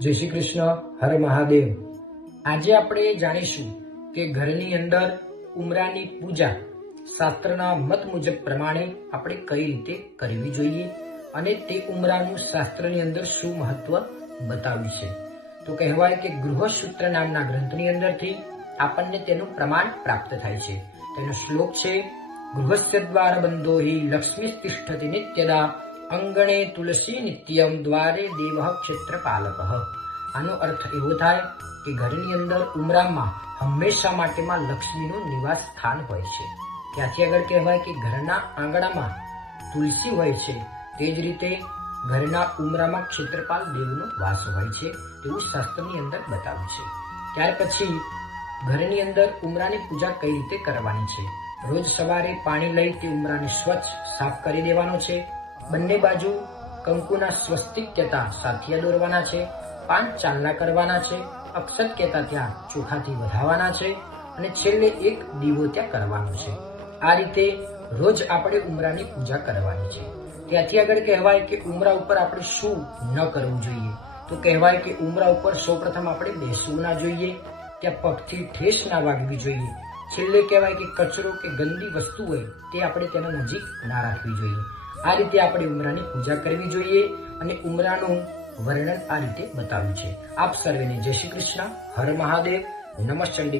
જય શ્રી કૃષ્ણ. હર મહાદેવ. આજે આપણે જાણીશું કે ઘરની અંદર ઉમરાની પૂજા શાસ્ત્રના મત મુજબ પ્રમાણે આપણે કઈ રીતે કરવી જોઈએ અને તે ઉમરાનું શાસ્ત્રની અંદર શું મહત્વ બતાવ્યું છે. તો કહેવાય કે ગૃહસૂત્ર નામના ગ્રંથની અંદરથી આપણને તેનું પ્રમાણ પ્રાપ્ત થાય છે. તેનો શ્લોક છે, ગૃહસ્ય દ્વાર બંધો હિ લક્ષ્મી તિષ્ઠતિ નિત્યદા અંગણે તુલસી નિત્યમ દ્વારે દેવઃ ક્ષેત્રપાલક. આનો અર્થ એવો થાય કે ઘરની અંદર ઉમરામાં હંમેશા માટેમાં લક્ષ્મીનું નિવાસ સ્થાન હોય છે. ત્યાંથી આગળ કહેવાય કે ઘરના આંગણામાં તુલસી હોય છે, તે જ રીતે ઘરના ઉમરામાં ક્ષેત્રપાલ દેવનો વાસ હોય છે તેવું શાસ્ત્રની અંદર બતાવ્યું છે. ત્યાર પછી ઘરની અંદર ઉમરાની પૂજા કઈ રીતે કરવાની છે. રોજ સવારે પાણી લઈ તે ઉમરાને સ્વચ્છ સાફ કરી દેવાનો છે. બંને બાજુ કંકુના સ્વસ્તિક કહેતા સાથિયા દોરવાના છે. 5 ચાંદલા કરવાના છે. અક્ષત કહેતા ત્યાં ચોખાથી વધાવવાના છે અને છેલ્લે એક દીવો ત્યાં કરવાનો છે. આ રીતે રોજ આપણે ઉમરાની પૂજા કરવાની છે. ત્યાંથી આગળ કહેવાય કે ઉમરા ઉપર આપણે શું ન કરવું જોઈએ. તો કહેવાય કે ઉમરા ઉપર સૌપ્રથમ આપણે બેસવું ના જોઈએ, ત્યાં પગથી ઠેસ ના વાગવી જોઈએ. છેલ્લે કહેવાય કે કચરો કે ગંદી વસ્તુ હોય તે આપણે તેના નજીક ના રાખવી જોઈએ. આ રીતે આપણે ઉમરાની પૂજા કરવી જોઈએ અને ઉમરાનું વર્ણન આ રીતે બતાવ્યું છે. આપ સર્વેને જય શ્રી કૃષ્ણ. હર મહાદેવ. નમઃ ચંડી.